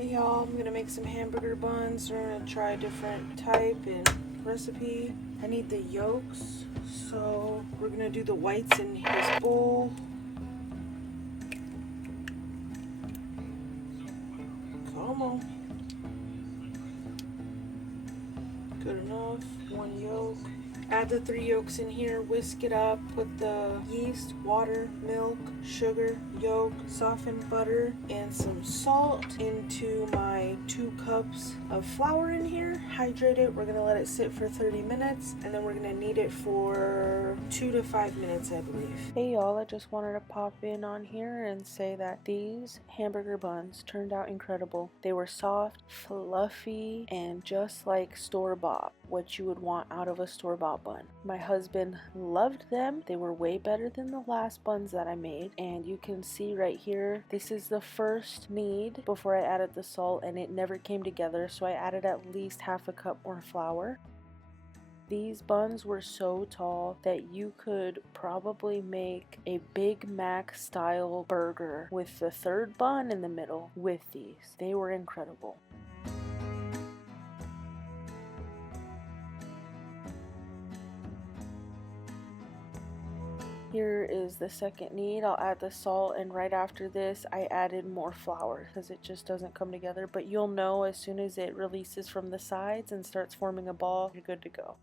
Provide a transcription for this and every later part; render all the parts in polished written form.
Hey y'all, I'm gonna make some hamburger buns. We're gonna try a different type and recipe. I need the yolks, so we're gonna do the whites in his bowl. Come on. Good enough. One yolk. Add the 3 yolks in here, whisk it up, put the yeast, water, milk, sugar, yolk, softened butter, and some salt into my 2 cups of flour in here. Hydrate it. We're gonna let it sit for 30 minutes, and then we're gonna knead it for 2 to 5 minutes, I believe. Hey y'all, I just wanted to pop in on here and say that these hamburger buns turned out incredible. They were soft, fluffy, and just like store-bought, what you would want out of a store-bought bun. My husband loved them. They were way better than the last buns that I made, and you can see right here, this is the first knead before I added the salt, and it never came together, so I added at least half a cup more flour. These buns were so tall that you could probably make a Big Mac style burger with the 3rd bun in the middle with these. They were incredible. Here is the second knead. I'll add the salt, and right after this I added more flour because it just doesn't come together, but you'll know as soon as it releases from the sides and starts forming a ball, you're good to go.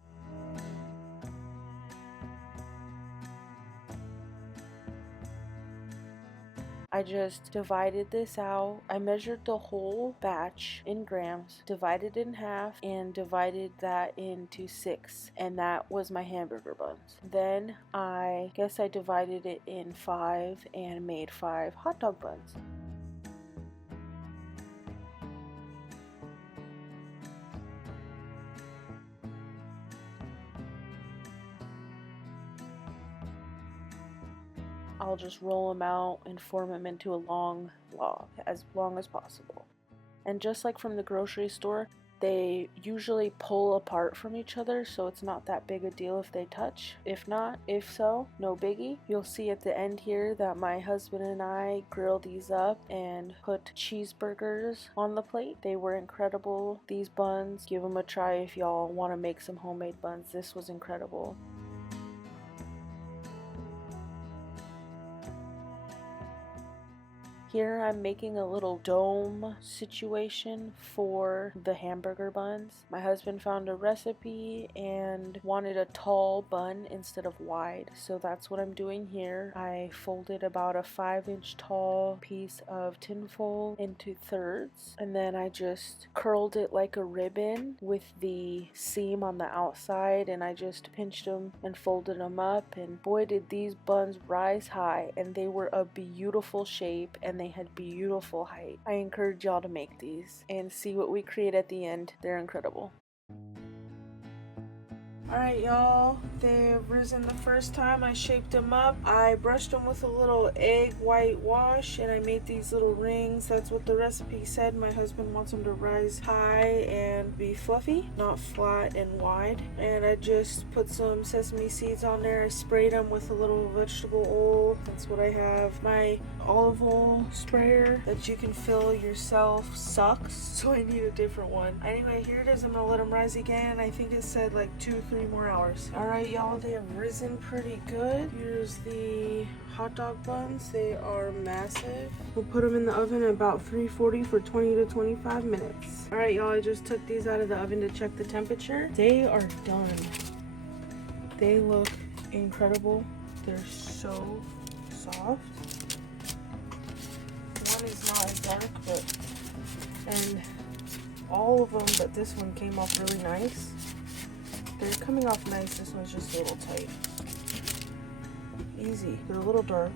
I just divided this out. I measured the whole batch in grams, divided it in half, and divided that into 6, and that was my hamburger buns. Then I guess I divided it in 5 and made 5 hot dog buns. I'll just roll them out and form them into a long log, as long as possible. And just like from the grocery store, they usually pull apart from each other, so it's not that big a deal if they touch. If so, no biggie. You'll see at the end here that my husband and I grilled these up and put cheeseburgers on the plate. They were incredible. These buns, give them a try if y'all want to make some homemade buns. This was incredible. Here I'm making a little dome situation for the hamburger buns. My husband found a recipe and wanted a tall bun instead of wide, so that's what I'm doing here. I folded about a 5-inch tall piece of tinfoil into 3rds, and then I just curled it like a ribbon with the seam on the outside, and I just pinched them and folded them up, and boy did these buns rise high, and they were a beautiful shape and they had beautiful height. I encourage y'all to make these and see what we create at the end. They're incredible. Alright y'all, they've risen the first time. I shaped them up. I brushed them with a little egg white wash, and I made these little rings. That's what the recipe said. My husband wants them to rise high and be fluffy, not flat and wide. And I just put some sesame seeds on there. I sprayed them with a little vegetable oil. That's what I have. My olive oil sprayer that you can fill yourself sucks, so I need a different one. Anyway, here it is. I'm gonna let them rise again. I think it said like 2-3 more hours. Alright y'all, they have risen pretty good. Here's the hot dog buns. They are massive. We'll put them in the oven at about 340 for 20 to 25 minutes. Alright y'all, I just took these out of the oven to check the temperature. They are done. They look incredible. They're so soft. One is not as dark, and all of them, but this one came off really nice. They're coming off nice. This one's just a little tight. Easy. They're a little dark.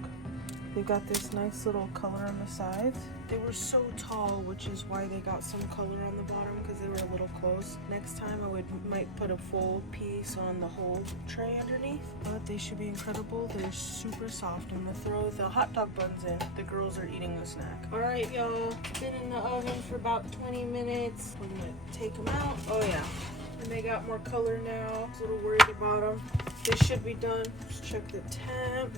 They've got this nice little color on the sides. They were so tall, which is why they got some color on the bottom, because they were a little close. Next time I might put a full piece on the whole tray underneath, but they should be incredible. They're super soft. I'm gonna throw the hot dog buns in. The girls are eating the snack. All right, y'all. Been in the oven for about 20 minutes. We're gonna take them out. Oh yeah. And they got more color now. I was a little worried about them. They should be done. Just check the temp.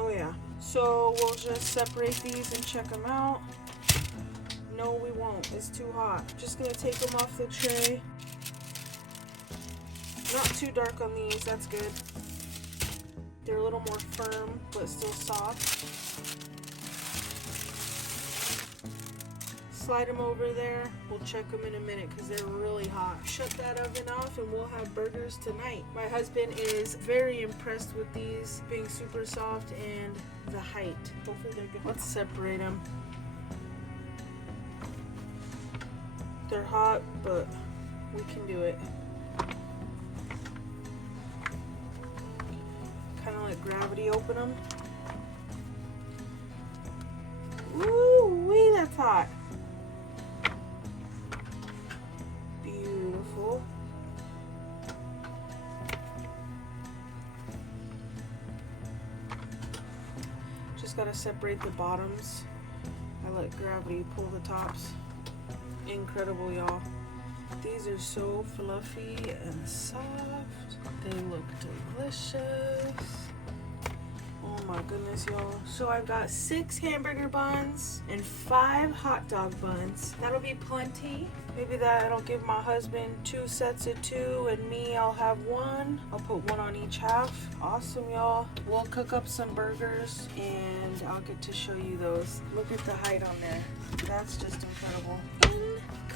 Oh yeah, So we'll just separate these and check them out. No, we won't. It's too hot. Just gonna take them off the tray. Not too dark on these. That's good. They're a little more firm, but still soft. Slide them over there. We'll check them in a minute because they're really hot. Shut that oven off and we'll have burgers tonight. My husband is very impressed with these being super soft and the height. Hopefully they're good. Let's separate them. They're hot, but we can do it. Kind of let gravity open them. Woo-wee, that's hot. Beautiful. Just gotta separate the bottoms. I let gravity pull the tops. Incredible, y'all. These are so fluffy and soft. They look delicious. Oh my goodness, y'all. So I've got 6 hamburger buns and 5 hot dog buns. That'll be plenty. Maybe that'll give my husband 2 sets of 2 and me, I'll have 1. I'll put 1 on each half. Awesome, y'all. We'll cook up some burgers and I'll get to show you those. Look at the height on there. That's just incredible.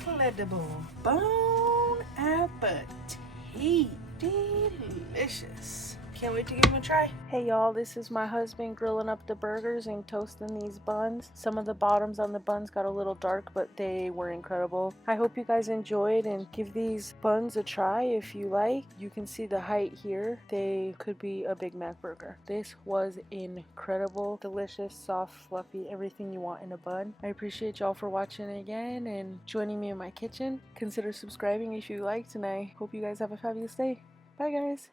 Incredible. Bon appetit. Delicious. Can't wait to give them a try. Hey y'all, this is my husband grilling up the burgers and toasting these buns. Some of the bottoms on the buns got a little dark, but they were incredible. I hope you guys enjoyed and give these buns a try if you like. You can see the height here. They could be a Big Mac burger. This was incredible, delicious, soft, fluffy, everything you want in a bun. I appreciate y'all for watching again and joining me in my kitchen. Consider subscribing if you liked, and I hope you guys have a fabulous day. Bye guys.